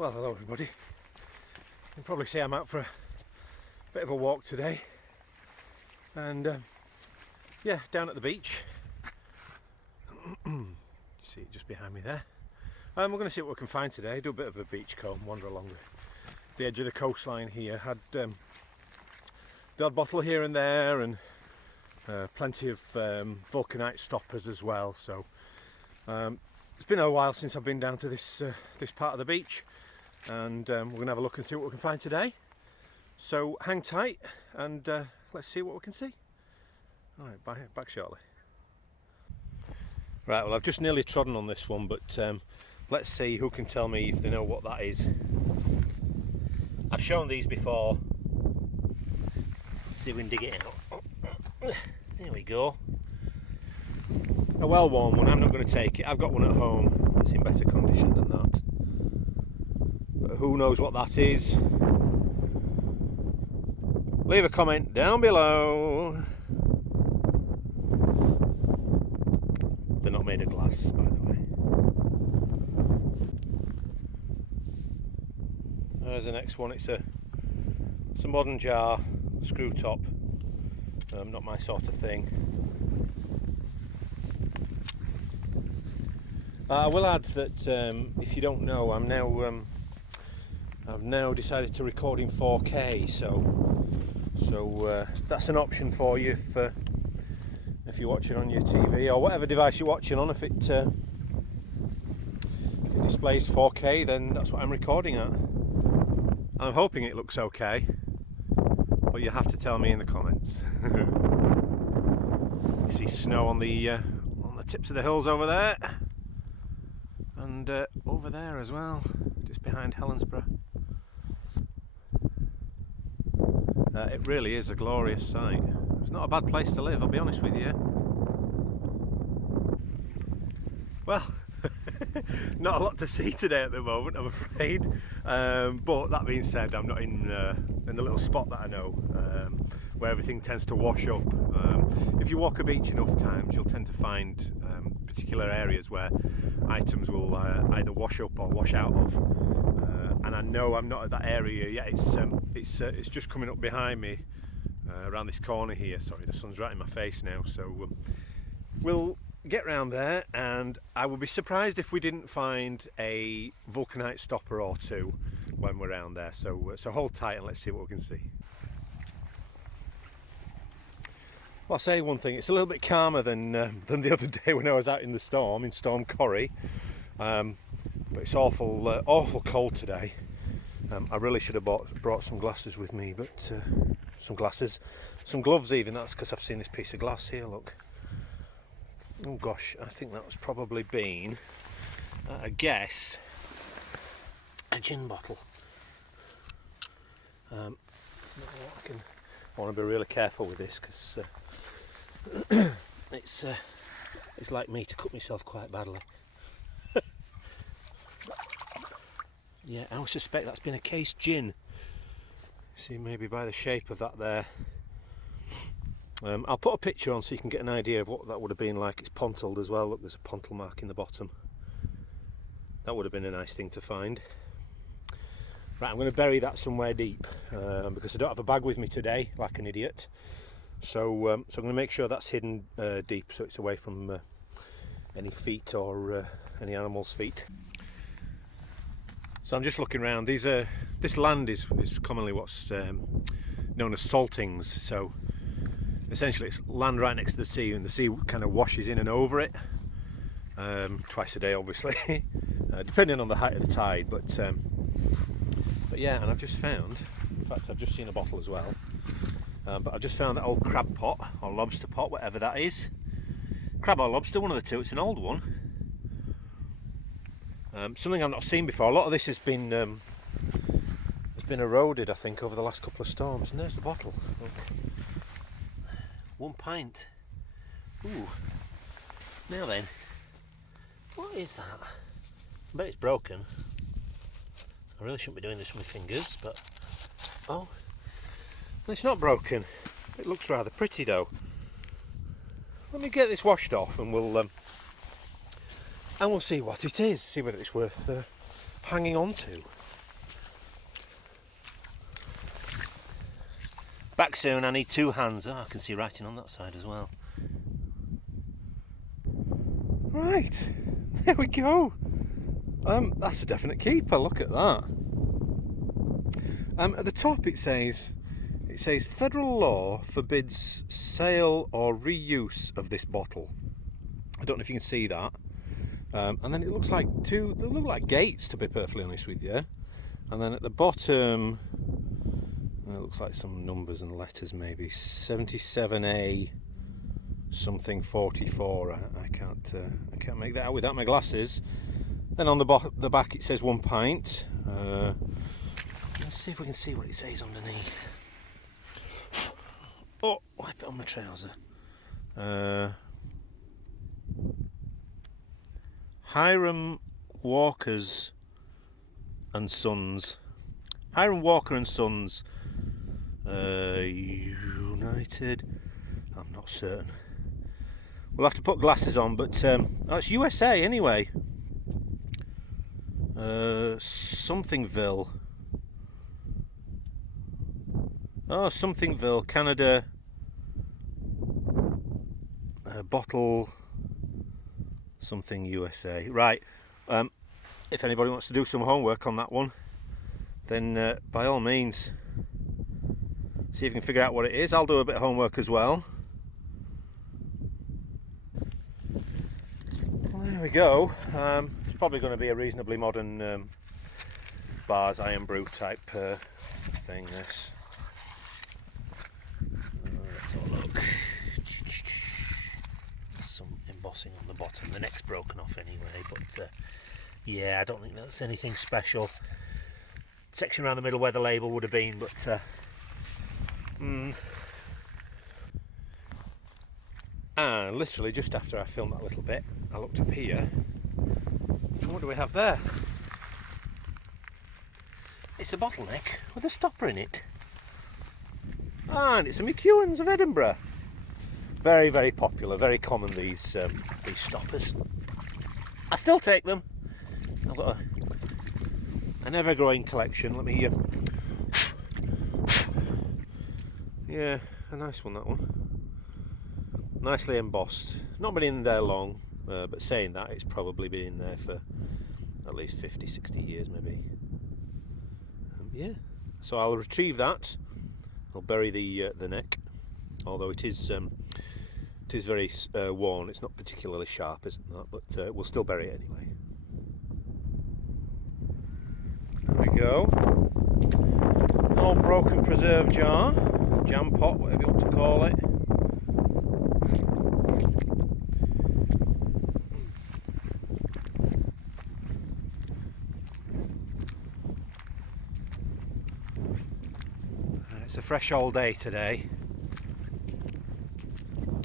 Well, hello everybody. You can probably see I'm out for a bit of a walk today, and yeah, down at the beach. See it just behind me there. We're going to see what we can find today. Do a bit of a beach comb, wander along the edge of the coastline here. Had the odd bottle here and there, and plenty of vulcanite stoppers as well. So it's been a while since I've been down to this part of the beach, and we're going to have a look and see what we can find today. So hang tight and let's see what we can see. Alright, back shortly. Right, well, I've just nearly trodden on this one, but let's see who can tell me if they know what that is. I've shown these before. Let's see if we can dig it out. There we go. A well-worn one. I'm not going to take it. I've got one at home. It's in better condition than that. But who knows what that is? Leave a comment down below. They're not made of glass, by the way. There's the next one. It's a modern jar, screw top. Not my sort of thing. I will add that if you don't know, I've now decided to record in 4K, so that's an option for you if you're watching on your TV or whatever device you're watching on. If it displays 4K, then that's what I'm recording at. I'm hoping it looks okay, but you have to tell me in the comments. You see snow on the tips of the hills over there, and over there as well, just behind Helensburgh. It really is a glorious sight. It's not a bad place to live, I'll be honest with you. Well, not a lot to see today at the moment, I'm afraid. But that being said, I'm not in the little spot that I know where everything tends to wash up. If you walk a beach enough times, you'll tend to find particular areas where items will either wash up or wash out of. And I know I'm not at that area yet. It's just coming up behind me around this corner here. Sorry, the sun's right in my face now. So we'll get round there, and I would be surprised if we didn't find a vulcanite stopper or two when we're around there. So hold tight and let's see what we can see. Well, I'll say one thing, it's a little bit calmer than the other day when I was out in the storm, in Storm Corrie. But it's awful cold today. I really should have brought some glasses with me, but some gloves even. That's because I've seen this piece of glass here, look. Oh gosh, I think that was probably been, I guess, a gin bottle. I want to be really careful with this because it's like me to cut myself quite badly. Yeah, I would suspect that's been a case gin. See, maybe by the shape of that there. I'll put a picture on so you can get an idea of what that would have been like. It's pontled as well. Look, there's a pontle mark in the bottom. That would have been a nice thing to find. Right, I'm going to bury that somewhere deep because I don't have a bag with me today, like an idiot. So I'm going to make sure that's hidden deep, so it's away from any feet or any animals' feet. So I'm just looking around. This land is commonly what's known as saltings. So essentially it's land right next to the sea, and the sea kind of washes in and over it twice a day, obviously, depending on the height of the tide. But yeah, and I've just found, in fact I've just seen a bottle as well, but I've just found that old crab pot or lobster pot, whatever that is. Crab or lobster, one of the two. It's an old one. Something I've not seen before. A lot of this has been eroded, I think, over the last couple of storms. And there's the bottle. Look. 1 pint. Ooh. Now then, what is that? I bet it's broken. I really shouldn't be doing this with my fingers, but oh, it's not broken. It looks rather pretty though. Let me get this washed off, and we'll see what it is. See whether it's worth hanging on to. Back soon. I need 2 hands. Oh, I can see writing on that side as well. Right, there we go. That's a definite keeper. Look at that. At the top it says federal law forbids sale or reuse of this bottle. I don't know if you can see that. And then it looks like they look like gates, to be perfectly honest with you. And then at the bottom, it looks like some numbers and letters, maybe 77A something 44. I can't make that out without my glasses. Then on the back it says 1 pint. Let's see if we can see what it says underneath. Oh, wipe it on my trouser. Hiram Walker's and Sons. Hiram Walker and Sons. United. I'm not certain. We'll have to put glasses on, but oh, it's USA anyway. Somethingville. Oh, Somethingville, Canada. Bottle something USA. Right. If anybody wants to do some homework on that one, then by all means, see if you can figure out what it is. I'll do a bit of homework as well. Well, there we go. It's probably going to be a reasonably modern Bars Iron Brew type thing. This. Let's have a look. Some embossing on the bottom. The neck's broken off anyway, but yeah, I don't think that's anything special. Section around the middle where the label would have been, but and literally just after I filmed that little bit, I looked up here. What do we have there? It's a bottleneck with a stopper in it, and it's a McEwan's of Edinburgh. Very, very popular, very common, these stoppers. I still take them. I've got an ever-growing collection. Let me yeah, a nice one, that one. Nicely embossed. Not been in there long, but saying that, it's probably been in there for at least 50, 60 years maybe. Yeah, so I'll retrieve that. I'll bury the neck, although it is very worn. It's not particularly sharp, isn't that? But we'll still bury it anyway. There we go. An old broken preserve jar, jam pot, whatever you want to call it. It's a fresh all day today.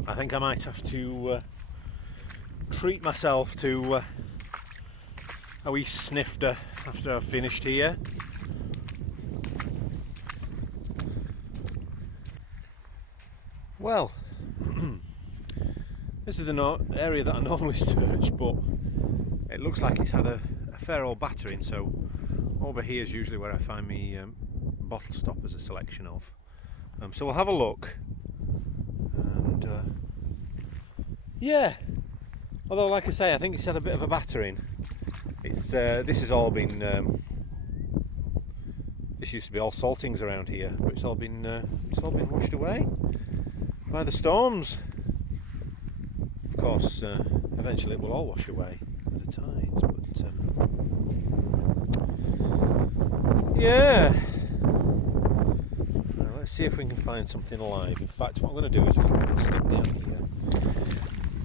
I think I might have to treat myself to a wee snifter after I've finished here. Well, this is the area that I normally search, but it looks like it's had a fair old battering, so over here is usually where I find me bottle stoppers, a selection of. So we'll have a look. And yeah, although like I say, I think it's had a bit of a battering. It's this has all been this used to be all saltings around here, but it's all been washed away by the storms. Of course, eventually it will all wash away with the tides, but yeah. Well, let's see if we can find something alive. In fact, what I'm going to do is stick down here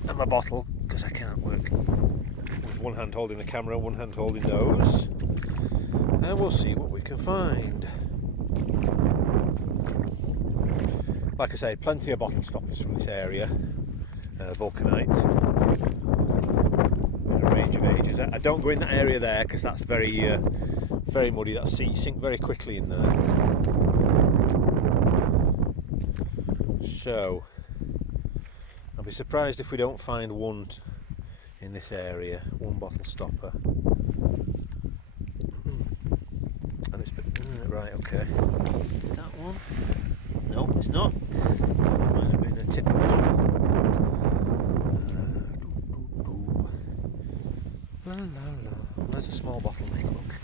at my bottle, because I can't work with one hand holding the camera, one hand holding those, and we'll see what we can find. Like I say, plenty of bottle stoppers from this area, vulcanite, in a range of ages. I don't go in that area there because that's very very muddy. That sea sink very quickly in there. So I'll be surprised if we don't find one in this area, one bottle stopper. And it's right, okay. That one? Nope. it's not. It might have been a tip one. La, la, la. There's a small bottleneck, look.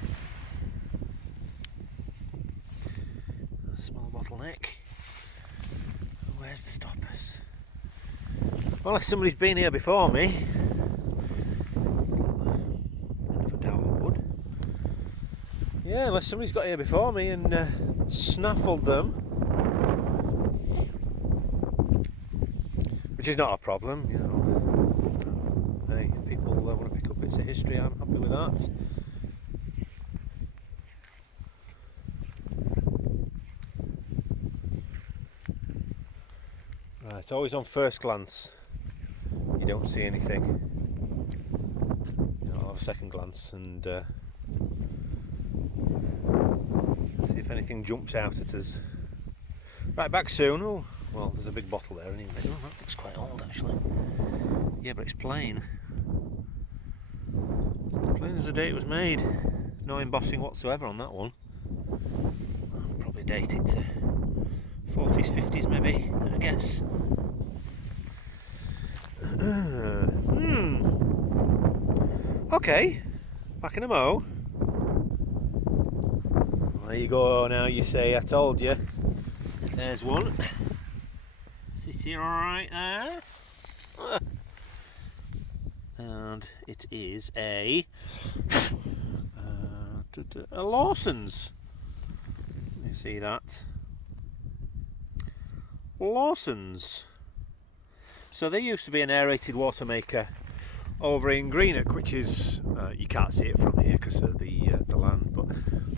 A small bottleneck. Where's the stoppers? Well, if somebody's been here before me, end of a doubt I would. Yeah, unless somebody's got here before me and snaffled them, which is not a problem, you know. Hey, people want to pick up bits of history, I'm happy with that. Right, always on first glance, you don't see anything. You know, I'll have a second glance and see if anything jumps out at us. Right, back soon. Oh, well, there's a big bottle there anyway. Oh, that looks quite old actually. Yeah, but it's plain. Plain as the day it was made. No embossing whatsoever on that one. I'll probably date it to 40s, 50s maybe, I guess. Okay, back in a mo. There you go now, you say I told you. There's one. Sitting right there. And it is a Lawson's. You see that? Lawson's. So there used to be an aerated water maker over in Greenock, which is you can't see it from here because of the land, but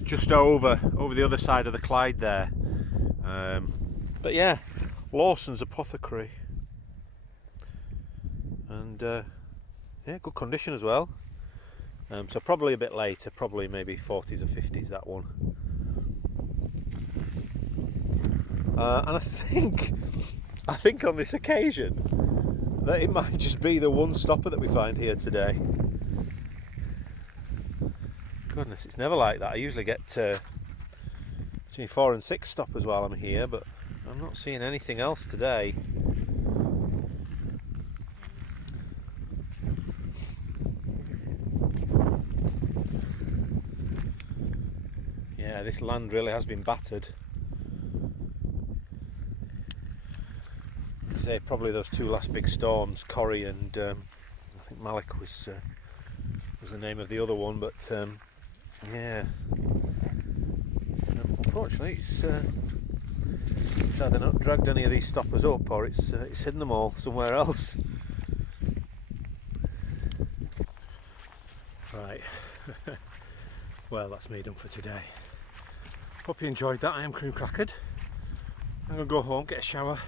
just over the other side of the Clyde there. But yeah, Lawson's Apothecary, and yeah, good condition as well. So probably a bit later, probably maybe 40s or 50s that one. And I think on this occasion that it might just be the one stopper that we find here today. Goodness, it's never like that. I usually get between 4 and 6 stoppers while I'm here, but I'm not seeing anything else today. Yeah, this land really has been battered. Say probably those two last big storms, Corrie and I think Malik was the name of the other one, but yeah, unfortunately it's either not dragged any of these stoppers up or it's hidden them all somewhere else. Right. Well, that's me done for today. Hope you enjoyed that. I am cream crackered. I'm gonna go home, get a shower,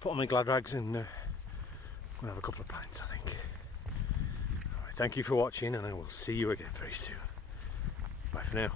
put on my glad rags, and I'm gonna have a couple of pints, I think. Alright, thank you for watching, and I will see you again very soon. Bye for now.